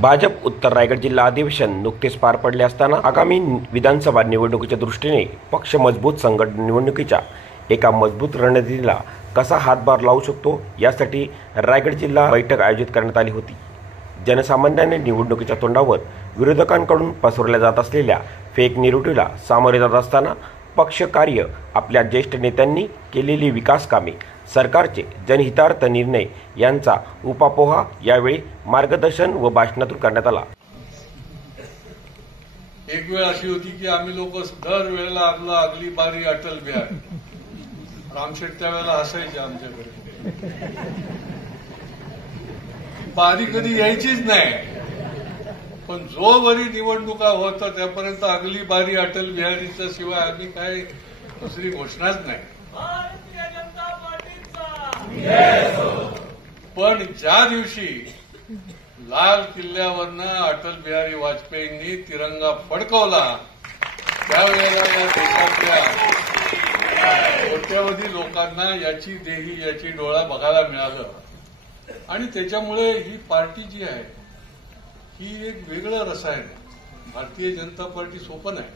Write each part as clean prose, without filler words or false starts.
भाजप उत्तर रायगड जिल्हा अधिवेशन नुकतेच पार पडले असताना आगामी विधानसभा निवडणुकीच्या दृष्टीने पक्ष मजबूत संघटन निवडणुकीच्या एका मजबूत रणनीतीला कसा हातभार लावू शकतो यासाठी रायगड जिल्हा बैठक आयोजित करण्यात आली होती। जनसामान्यांनी निवडणुकीच्या तोंडावर विरोधकांकडून पसरवल्या जात असलेल्या फेक नेरेटिव्हला सामोरे जात असताना पक्ष कार्य, आपल्या ज्येष्ठ नेत्यांनी केलेली विकास कामे, सरकारचे जनहितार्थ निर्णय यांचा उपापोहा यावेळी मार्गदर्शन व भाषणातून करण्यात आला। एक वेळ अशी होती की आम्ही लोक दर वेळेला आपला अगली बारी अटल बिहार रामशेठ त्यावेळेला हसायचे आमच्याकडे, बारी कधी यायचीच नाही। पण जो बरी निवडणुका होता त्यापर्यंत अगली बारी अटल बिहारीच्या शिवाय आम्ही काय दुसरी घोषणाच नाही। पण ज्या दिवशी लाल किल्ल्यावरनं अटल बिहारी वाजपेयींनी तिरंगा फडकवला त्यावेळेला या देशातल्या कोट्यावधी लोकांना याची देही याची डोळा बघायला मिळालं। आणि त्याच्यामुळे ही पार्टी जी आहे ही एक वेगळं रसायन आहे। भारतीय जनता पार्टी सोपं नाही,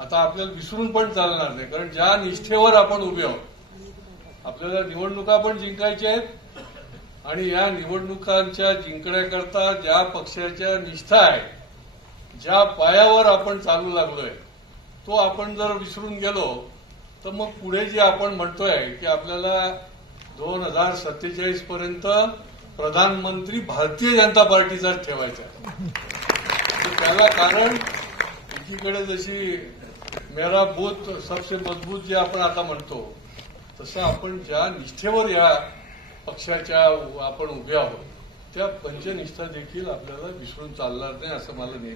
आता आपल्याला विसरून पण चालणार नाही, कारण ज्या निष्ठेवर आपण उभे आहोत आपल्याला निवडणुका पण जिंकायच्या आहेत आणि या निवडणुकांच्या जिंकण्याकरता ज्या पक्षाच्या निष्ठा आहे, ज्या पायावर आपण चालू लागलोय तो आपण जर विसरून गेलो तर मग पुढे जे आपण म्हणतोय की आपल्याला 2047 पर्यंत प्रधानमंत्री भारतीय जनता पार्टीचाच ठेवायचा आहे। त्याला कारण एकीकडे जशी मेरा बूथ सबसे मजबूत जे आपण आता म्हणतो तसं आपण ज्या निष्ठेवर या पक्षाच्या आपण उभे आहोत त्या पंचनिष्ठा देखील आपल्याला विसरून चालणार नाही असं मला नेहमी